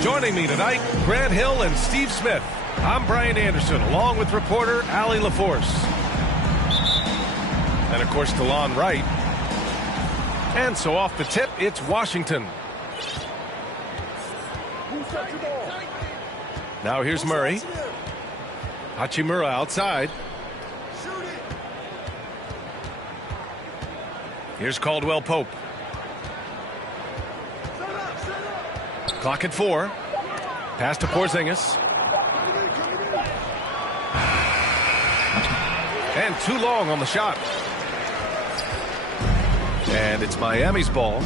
Joining me tonight, Grant Hill and Steve Smith. I'm Brian Anderson, along with reporter Allie LaForce. And, of course, DeLon Wright. And so off the tip, it's Washington. Now here's Murray. Hachimura outside. Here's Caldwell Pope. Clock at 4. Pass to Porzingis. And too long on the shot. And it's Miami's ball.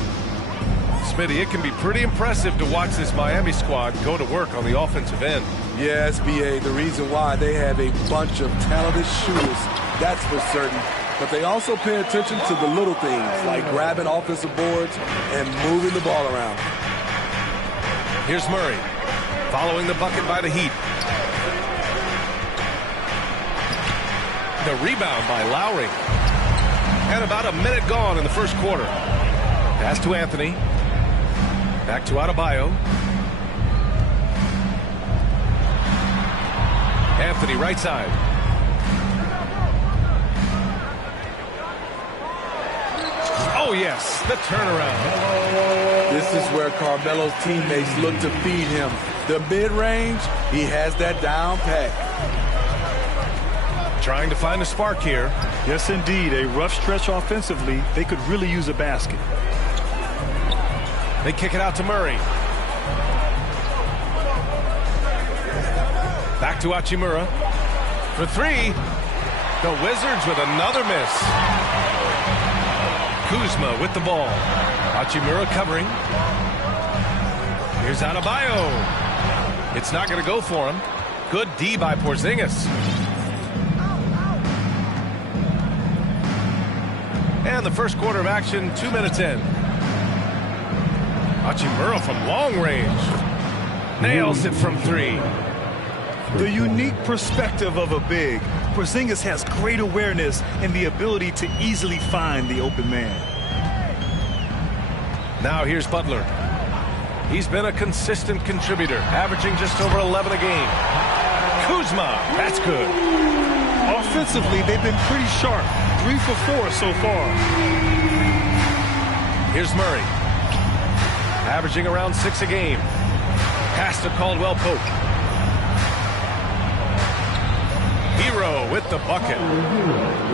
Smitty, it can be pretty impressive to watch this Miami squad go to work on the offensive end. Yeah, SBA, the reason why they have a bunch of talented shooters, that's for certain. But they also pay attention to the little things, like grabbing offensive boards and moving the ball around. Here's Murray, following the bucket by the Heat. The rebound by Lowry. And about a minute gone in the first quarter. Pass to Anthony. Back to Adebayo. Anthony right side. Oh, yes, the turnaround. This is where Carmelo's teammates look to feed him. The mid-range, he has that down pat. Trying to find a spark here. Yes, indeed. A rough stretch offensively. They could really use a basket. They kick it out to Murray. Back to Hachimura. For 3. The Wizards with another miss. Kuzma with the ball. Hachimura covering. Here's Adebayo. It's not going to go for him. Good D by Porzingis. And the first quarter of action, 2 minutes in. Hachimura from long range. Nails it from 3. The unique perspective of a big. Porzingis has great awareness and the ability to easily find the open man. Now here's Butler. He's been a consistent contributor, averaging just over 11 a game. Kuzma, that's good. Offensively, they've been pretty sharp. 3 for 4 so far. Here's Murray. Averaging around 6 a game. Pass to Caldwell Pope. Hero with the bucket.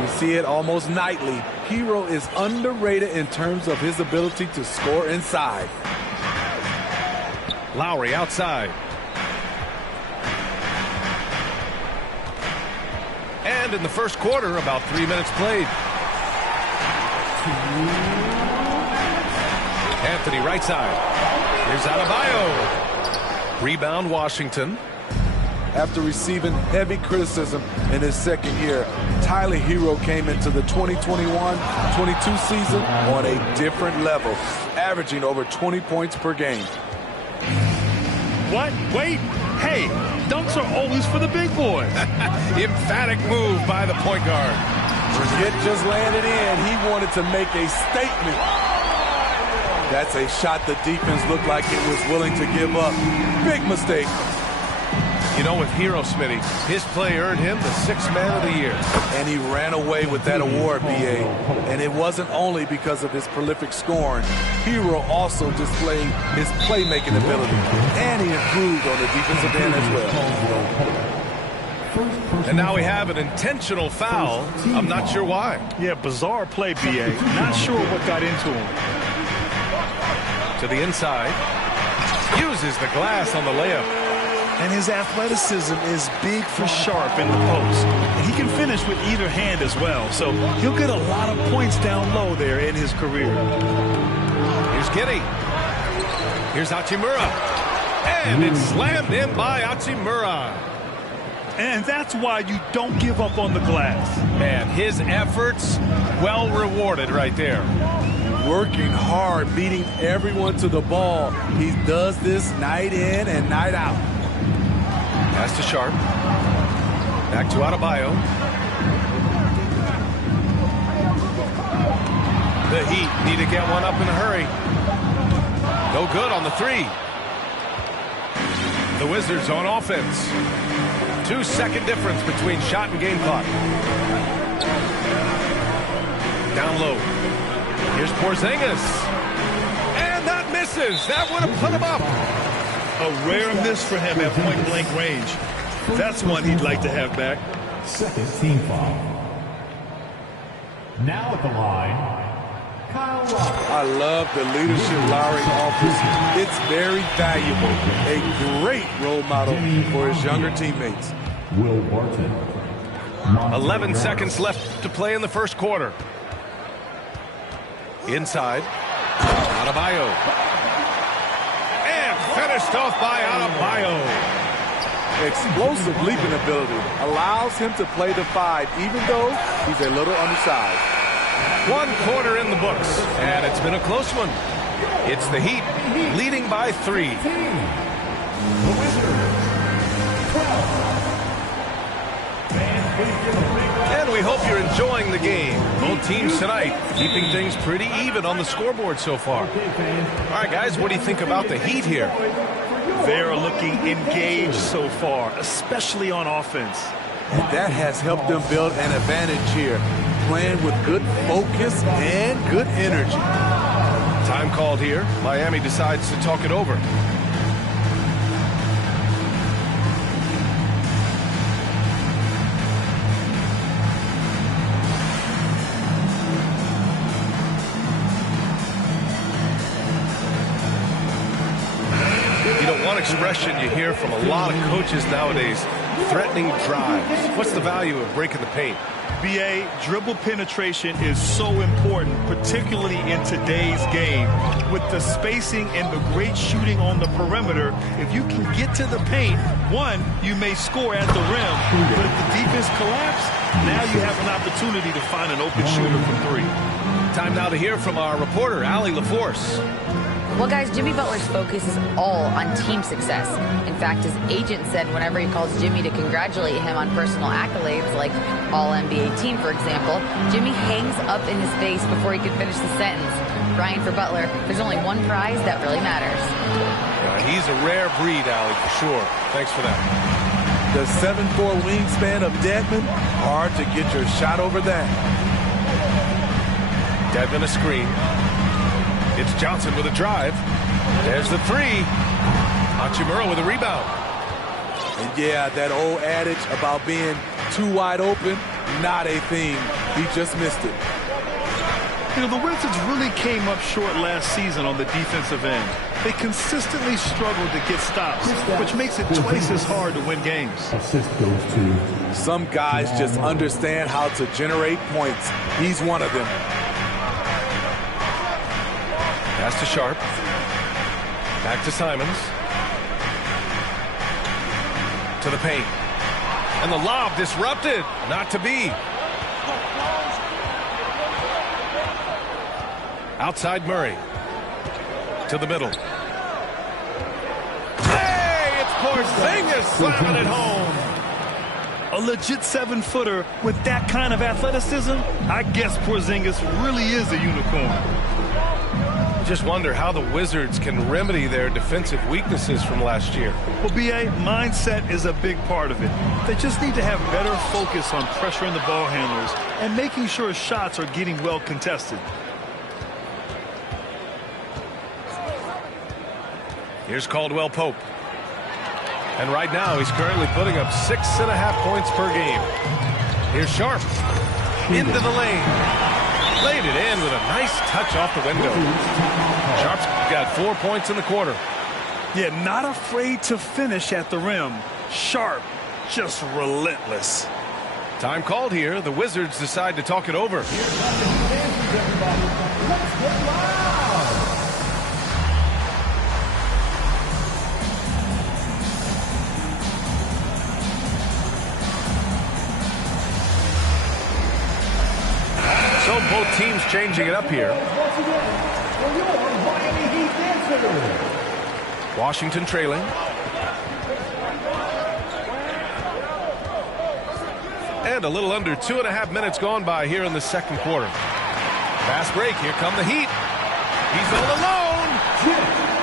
We see it almost nightly. Hero is underrated in terms of his ability to score inside. Lowry outside. And in the first quarter, about 3 minutes played. Anthony right side. Here's Adebayo. Rebound Washington. After receiving heavy criticism in his second year, Tyler Hero came into the 2021-22 season on a different level, averaging over 20 points per game. What? Wait. Hey, dunks are always for the big boys. Emphatic move by the point guard. Forget just landed in. He wanted to make a statement. That's a shot the defense looked like it was willing to give up. Big mistake. You know, with Hero Smitty, his play earned him the 6th Man of the Year. And he ran away with that award, B.A. And it wasn't only because of his prolific scoring. Hero also displayed his playmaking ability. And he improved on the defensive end as well. And now we have an intentional foul. I'm not sure why. Yeah, bizarre play, B.A. Not sure what got into him. To the inside. Uses the glass on the layup. And his athleticism is big for sharp in the post. And he can finish with either hand as well. So he'll get a lot of points down low there in his career. Here's Giddy. Here's Hachimura. And it's slammed in by Hachimura. And that's why you don't give up on the glass. Man, his efforts well rewarded right there. Working hard, beating everyone to the ball. He does this night in and night out. Pass to Sharp. Back to Adebayo. The Heat need to get one up in a hurry. No good on the 3. The Wizards on offense. 2-second difference between shot and game clock. Down low. Here's Porzingis. And that misses. That would have put him up. A rare miss for him at point-blank range. That's one he'd like to have back. Second team foul. Now at the line, Kyle Lowry. I love the leadership Lowry offers. It's very valuable. A great role model for his younger teammates. Will Barton. 11 seconds left to play in the first quarter. Inside. Adebayo. Finished off by Adebayo. Explosive leaping ability allows him to play the 5, even though he's a little undersized. 1 quarter in the books, and it's been a close one. It's the Heat leading by 3. And we hope you're enjoying the game. Both teams tonight keeping things pretty even on the scoreboard so far. All right, guys, what do you think about the Heat here? They're looking engaged so far, especially on offense. And that has helped them build an advantage here, playing with good focus and good energy. Time called here. Miami decides to talk it over. One expression you hear from a lot of coaches nowadays, threatening drives. What's the value of breaking the paint? BA, dribble penetration is so important, particularly in today's game. With the spacing and the great shooting on the perimeter, if you can get to the paint, one, you may score at the rim. But if the defense collapses, now you have an opportunity to find an open shooter from 3. Time now to hear from our reporter, Allie LaForce. Well, guys, Jimmy Butler's focus is all on team success. In fact, his agent said whenever he calls Jimmy to congratulate him on personal accolades, like All-NBA team, for example, Jimmy hangs up in his face before he can finish the sentence. Brian, for Butler, there's only one prize that really matters. He's a rare breed, Allie, for sure. Thanks for that. The 7'4" wingspan of Dedmon, hard to get your shot over that. Dedmon a screen. It's Johnson with a drive. There's the 3. Hachimura with a rebound. And yeah, that old adage about being too wide open, not a thing. He just missed it. You know, the Wizards really came up short last season on the defensive end. They consistently struggled to get stops, which makes it twice as hard to win games. Assist goes to. Some guys just understand how to generate points. He's one of them. Pass to Sharp. Back to Simons. To the paint. And the lob disrupted. Not to be. Outside Murray. To the middle. Hey! Porzingis slamming it home. A legit 7-footer with that kind of athleticism, I guess Porzingis really is a unicorn. Just wonder how the Wizards can remedy their defensive weaknesses from last year. Well, B.A., mindset is a big part of it. They just need to have better focus on pressuring the ball handlers and making sure shots are getting well contested. Here's Caldwell Pope. And right now, he's currently putting up 6.5 points per game. Here's Sharp. Into the lane. Laid it in with a nice touch off the window. Sharp's got 4 points in the quarter. Yeah, not afraid to finish at the rim. Sharp, just relentless. Time called here. The Wizards decide to talk it over. So both teams changing it up here. Washington trailing. And a little under 2.5 minutes gone by here in the second quarter. Fast break. Here come the Heat. He's all alone.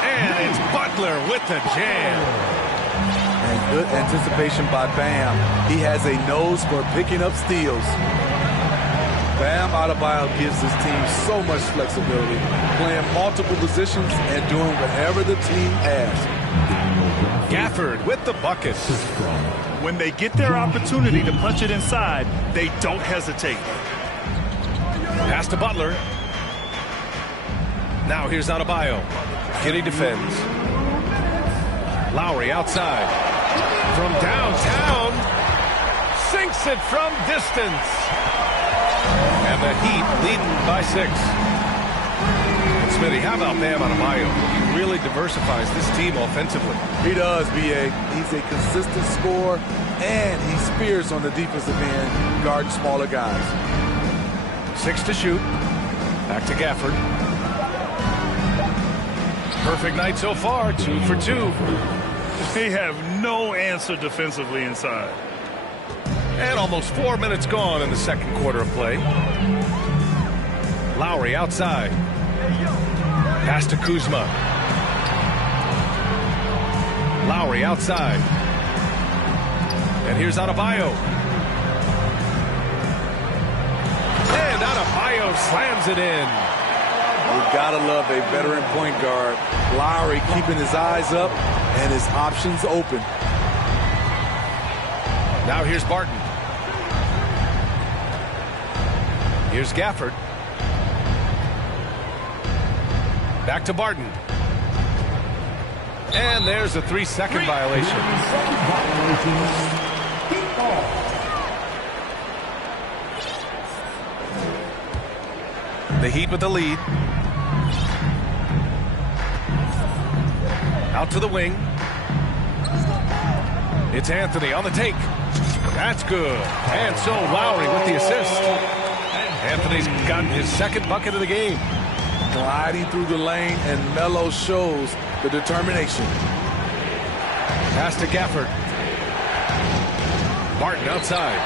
And it's Butler with the jam. And good anticipation by Bam. He has a nose for picking up steals. Bam Adebayo gives his team so much flexibility, playing multiple positions and doing whatever the team asks. Gafford with the bucket. When they get their opportunity to punch it inside, they don't hesitate. Pass to Butler. Now here's Adebayo. Giddy defends. Lowry outside. From downtown. Sinks it from distance. And the Heat leading by 6. And Smitty, how about Bam Adebayo? He really diversifies this team offensively. He does, B.A. He's a consistent scorer, and he spears on the defensive end, guarding smaller guys. 6 to shoot. Back to Gafford. Perfect night so far, 2 for 2. They have no answer defensively inside. And almost 4 minutes gone in the second quarter of play. Lowry outside. Pass to Kuzma. Lowry outside. And here's Adebayo. And Adebayo slams it in. You gotta love a veteran point guard. Lowry keeping his eyes up and his options open. Now here's Barton. Here's Gafford. Back to Barton. And there's a 3-second violation. The Heat with the lead. Out to the wing. It's Anthony on the take. That's good. And so Lowry with the assist. Anthony's gotten his second bucket of the game. Gliding through the lane, and Melo shows the determination. Pass to Gafford. Barton outside.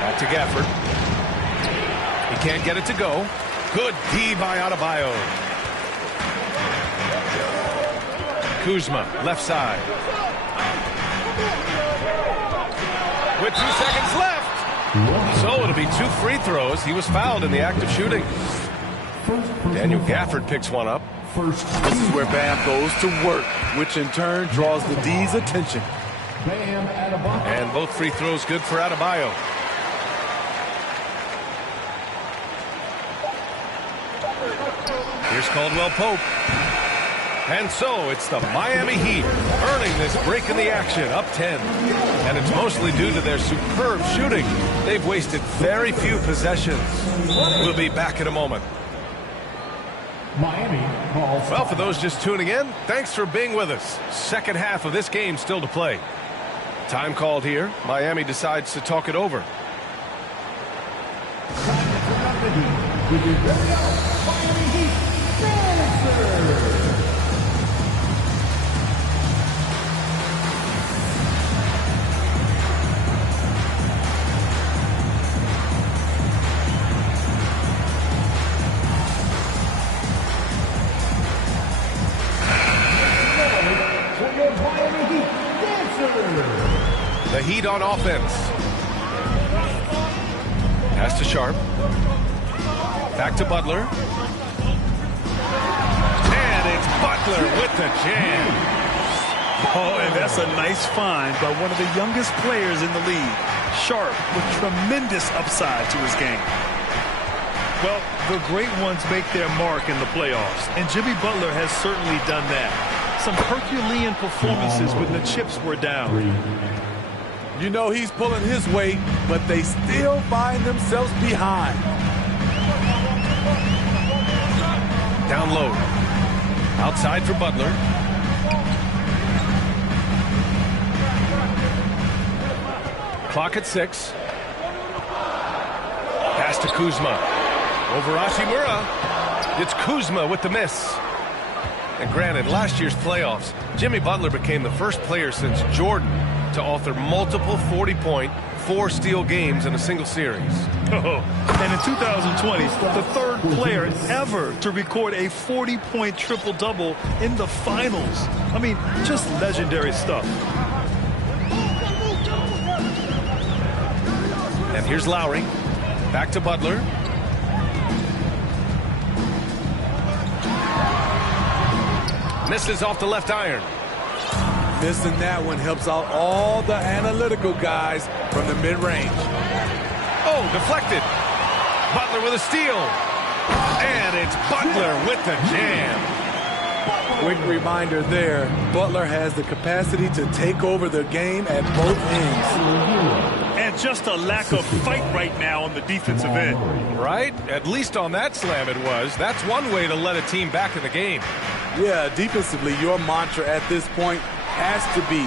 Back to Gafford. He can't get it to go. Good D by Adebayo. Kuzma, left side. With 2 seconds left. So it'll be 2 free throws. He was fouled in the act of shooting. Daniel Gafford picks one up. This is where Bam goes to work, which in turn draws the D's attention. And both free throws good for Adebayo. Here's Caldwell Pope. And so it's the Miami Heat earning this break in the action, up 10. And it's mostly due to their superb shooting. They've wasted very few possessions. We'll be back in a moment. Well, for those just tuning in, thanks for being with us. Second half of this game still to play. Time called here. Miami decides to talk it over. With your very own Miami Heat. The Heat on offense. Pass to Sharp. Back to Butler. And it's Butler with the jam. Oh, and that's a nice find by one of the youngest players in the league. Sharp with tremendous upside to his game. Well, the great ones make their mark in the playoffs, and Jimmy Butler has certainly done that. Some Herculean performances when the chips were down. You know he's pulling his weight, but they still find themselves behind. Down low. Outside for Butler. Clock at 6. Pass to Kuzma. Over Hachimura. It's Kuzma with the miss. And granted, last year's playoffs, Jimmy Butler became the first player since Jordan to author multiple 40-point, 4-steal games in a single series. Oh, and in 2020, the third player ever to record a 40-point triple-double in the finals. I mean, just legendary stuff. And here's Lowry. Back to Butler. Misses off the left iron. Missing that one helps out all the analytical guys from the mid-range. Oh, deflected. Butler with a steal. And it's Butler with the jam. Quick reminder there, Butler has the capacity to take over the game at both ends. And just a lack of fight right now on the defensive end. Right? At least on that slam it was. That's one way to let a team back in the game. Yeah, defensively, your mantra at this point has to be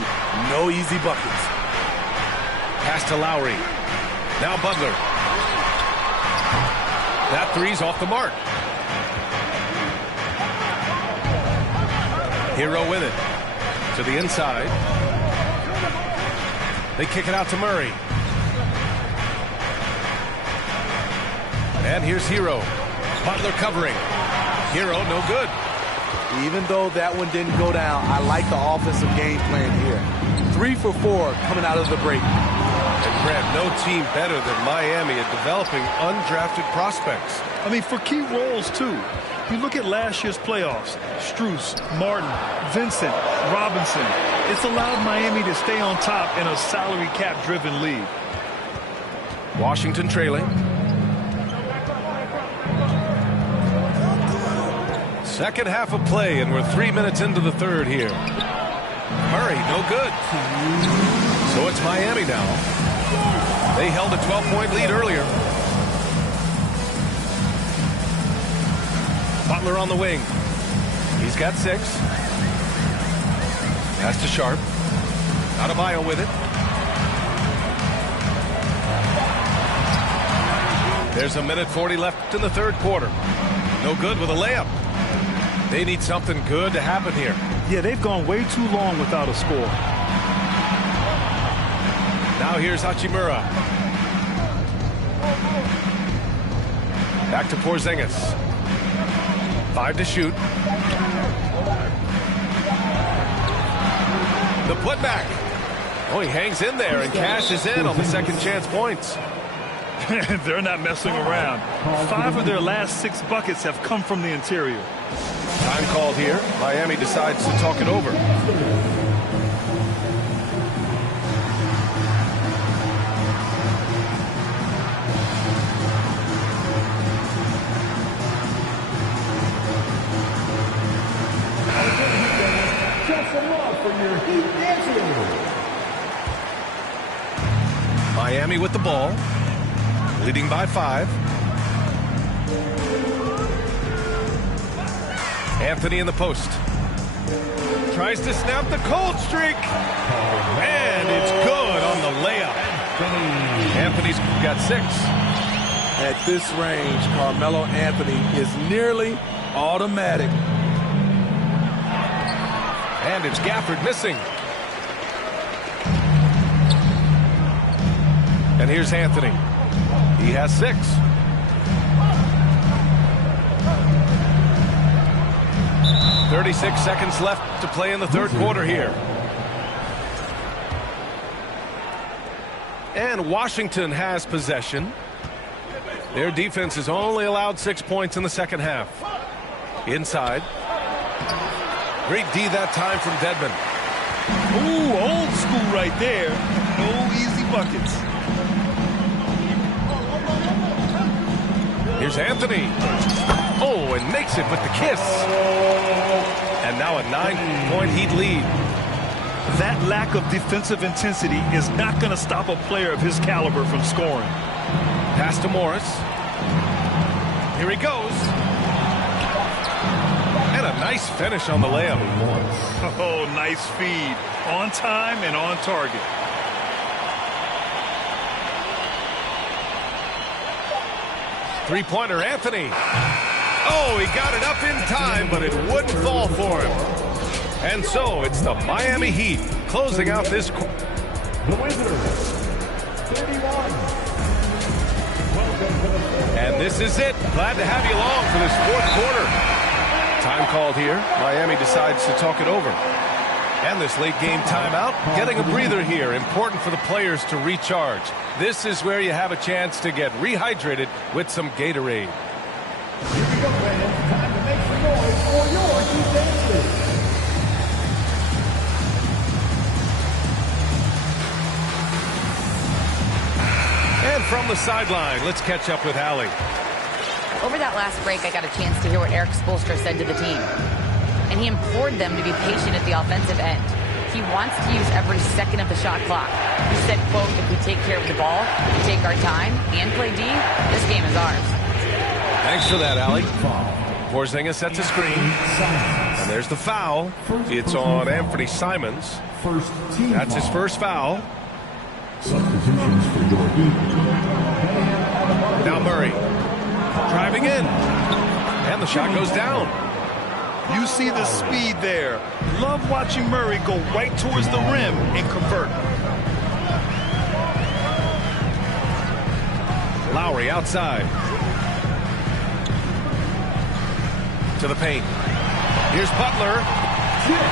no easy buckets. Pass to Lowry. Now Butler. That three's off the mark. Hero with it. To the inside. They kick it out to Murray. And here's Hero. Butler covering. Hero, no good. Even though that one didn't go down, I like the offensive game plan here. 3 for 4 coming out of the break. And Grant, no team better than Miami at developing undrafted prospects. I mean, for key roles, too. You look at last year's playoffs. Strus, Martin, Vincent, Robinson. It's allowed Miami to stay on top in a salary cap-driven league. Washington trailing. Second half of play, and we're 3 minutes into the third here. Murray, no good. So it's Miami now. They held a 12-point lead earlier. Butler on the wing. He's got 6. Pass to Sharp. Adebayo with it. There's 1:40 left in the third quarter. No good with a layup. They need something good to happen here. Yeah, they've gone way too long without a score. Now here's Hachimura. Back to Porzingis. 5 to shoot. The putback. Oh, he hangs in there and cashes in on the second chance points. They're not messing around. 5 of their last 6 buckets have come from the interior. Time called here. Miami decides to talk it over. Miami with the ball, leading by 5. Anthony in the post. Tries to snap the cold streak. And it's good on the layup. Anthony's got 6. At this range, Carmelo Anthony is nearly automatic. And it's Gafford missing. And here's Anthony. He has 6. "36 seconds left to play in the third quarter here. And Washington has possession. Their defense has only allowed 6 points in the second half. Inside. Great D that time from Dedmon. Ooh, old school right there. No easy buckets. Here's Anthony. Oh, and makes it with the kiss. And now a 9-point Heat lead. That lack of defensive intensity is not going to stop a player of his caliber from scoring. Pass to Morris. Here he goes. And a nice finish on the layup. Oh, nice feed. On time and on target. Three-pointer, Anthony. Oh, he got it up in time, but it wouldn't fall for him. And so it's the Miami Heat closing out this. The Wizards, 31. And this is it. Glad to have you along for this fourth quarter. Time called here. Miami decides to talk it over. And this late game timeout, getting a breather here. Important for the players to recharge. This is where you have a chance to get rehydrated with some Gatorade. Here we go, fans. Time to make some noise for your Heat dances. And from the sideline, let's catch up with Allie. Over that last break, I got a chance to hear what Eric Spoelstra said to the team. And he implored them to be patient at the offensive end. He wants to use every second of the shot clock. He said, quote, "If we take care of the ball, we take our time, and play D, this game is ours." Thanks for that, Allie. Porzingis sets a screen. And there's the foul. It's on Anthony Simons. First team. That's his first foul. Substitutions for your Heat. Now Murray. Driving in. And the shot goes down. You see the speed there. Love watching Murray go right towards the rim and convert. Lowry outside. To the paint. Here's Butler.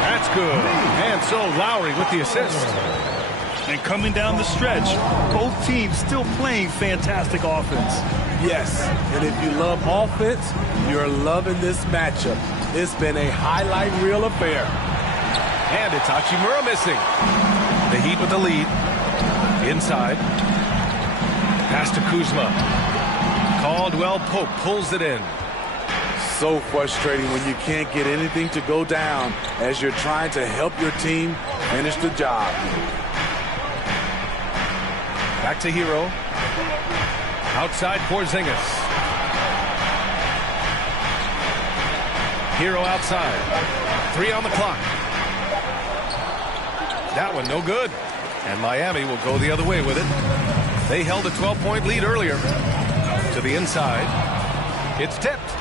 That's good. And so Lowry with the assist. And coming down the stretch, both teams still playing fantastic offense. Yes, and if you love offense, you're loving this matchup. It's been a highlight reel affair. And it's Hachimura missing. The Heat with the lead. Inside. Pass to Kuzma. Caldwell Pope pulls it in. So frustrating when you can't get anything to go down as you're trying to help your team finish the job. Back to Hero. Outside Porzingis. Hero outside. 3 on the clock. That one no good. And Miami will go the other way with it. They held a 12-point lead earlier. To the inside. It's tipped.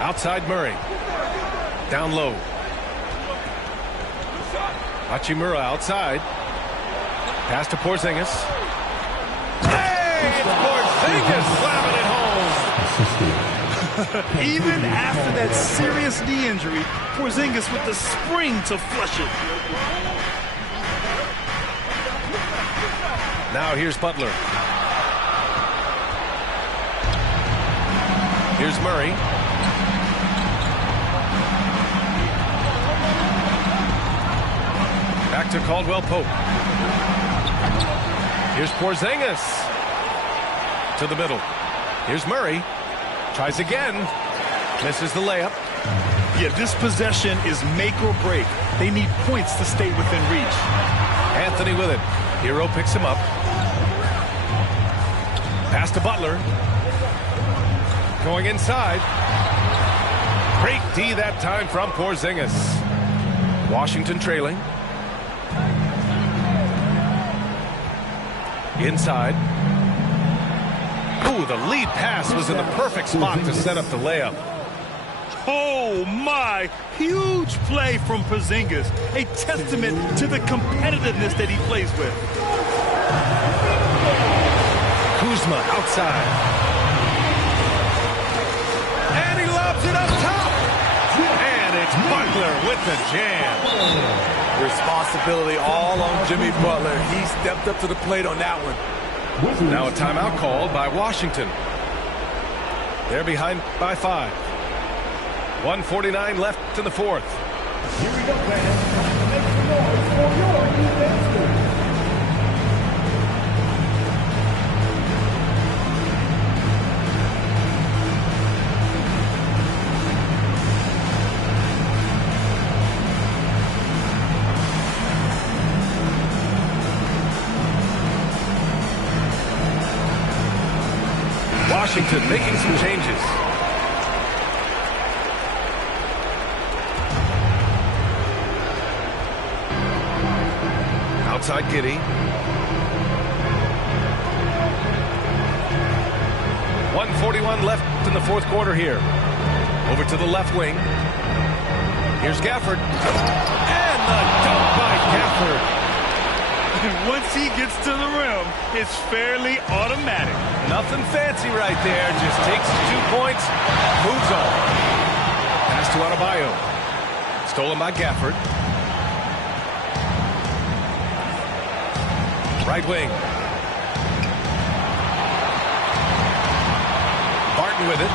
Outside Murray. Down low. Hachimura outside. Pass to Porzingis. Hey! It's Porzingis slamming it home. Even after that serious knee injury, Porzingis with the spring to flush it. Now here's Butler. Here's Murray. Back to Caldwell Pope. Here's Porzingis. To the middle. Here's Murray. Tries again. Misses the layup. Yeah, this possession is make or break. They need points to stay within reach. Anthony with it. Hero picks him up. Pass to Butler. Going inside. Great D that time from Porzingis. Washington trailing. Inside. Ooh, the lead pass was in the perfect spot to set up the layup. Oh, my. Huge play from Porzingis. A testament to the competitiveness that he plays with. Kuzma outside. And he lobs it up top. And it's Butler with the jam. Responsibility all on Jimmy Butler. He stepped up to the plate on that one. Now a timeout called by Washington. They're behind by 5. 1:49 left in the fourth. Here we go, fans. Time to make some noise for your defense team. Washington making some changes. Outside Giddey. 1:41 left in the fourth quarter here. Over to the left wing. Here's Gafford. And the dunk by Gafford. And once he gets to the rim, it's fairly automatic. Nothing fancy right there. Just takes 2 points, moves on. Pass to Adebayo. Stolen by Gafford. Right wing. Barton with it.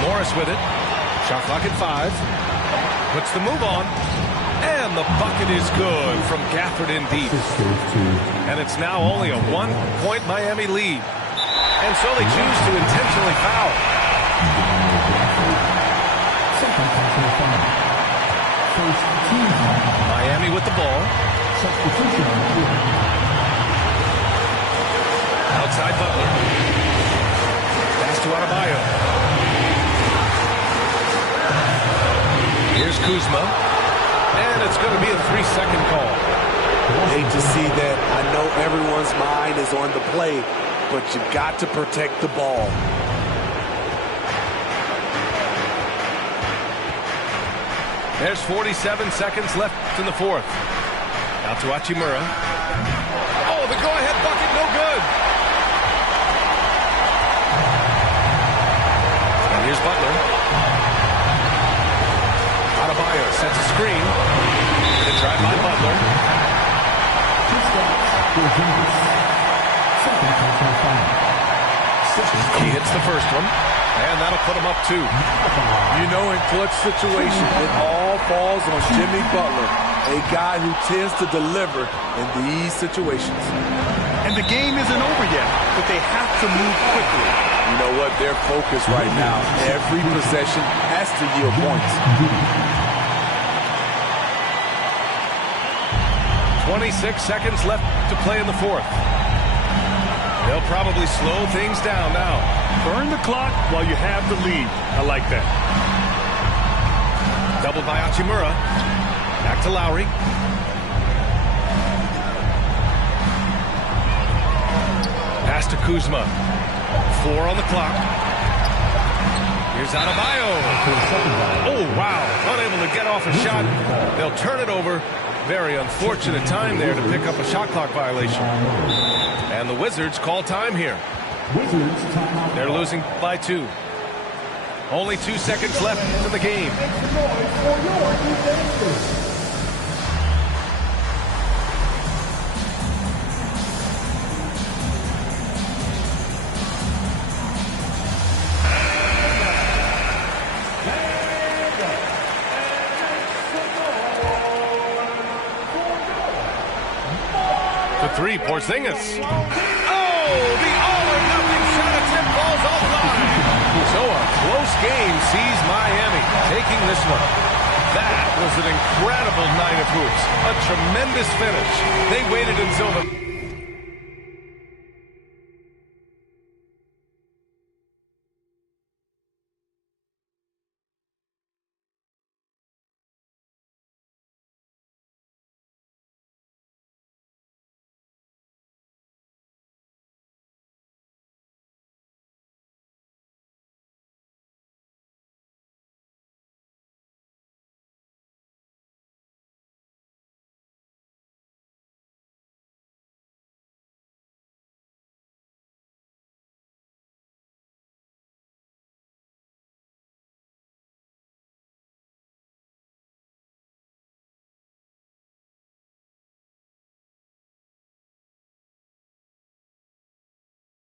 Morris with it. Shot clock at 5. Puts the move on. And the bucket is good from Gafford in deep. And it's now only a 1-point Miami lead. And so they choose to intentionally foul. Miami with the ball. Outside Butler. Pass to Adebayo. Here's Kuzma. And it's going to be a 3-second call. Hate to see that. I know everyone's mind is on the play, but you got to protect the ball. There's 47 seconds left in the fourth. Out to Hachimura. Oh, the go-ahead bucket, no good. And here's Butler. Adebayo sets a screen. Good drive by Butler. He hits the first one, and that'll put him up 2. You know, in clutch situation, it all falls on Jimmy Butler, a guy who tends to deliver in these situations. And the game isn't over yet, but they have to move quickly. You know what? Their focus right now, every possession has to yield points. 26 seconds left to play in the fourth. They'll probably slow things down now. Burn the clock while you have the lead. I like that. Doubled by Hachimura. Back to Lowry. Pass to Kuzma. 4 on the clock. Here's Adebayo. Oh, wow. Unable to get off a shot. They'll turn it over. Very unfortunate time there to pick up a shot clock violation. And the Wizards call time here. They're losing by 2. Only 2 seconds left in the game. The 3, Porzingis. Oh, the all-or-nothing shot attempt falls offline. So a close game sees Miami taking this one. That was an incredible night of hoops. A tremendous finish. They waited until the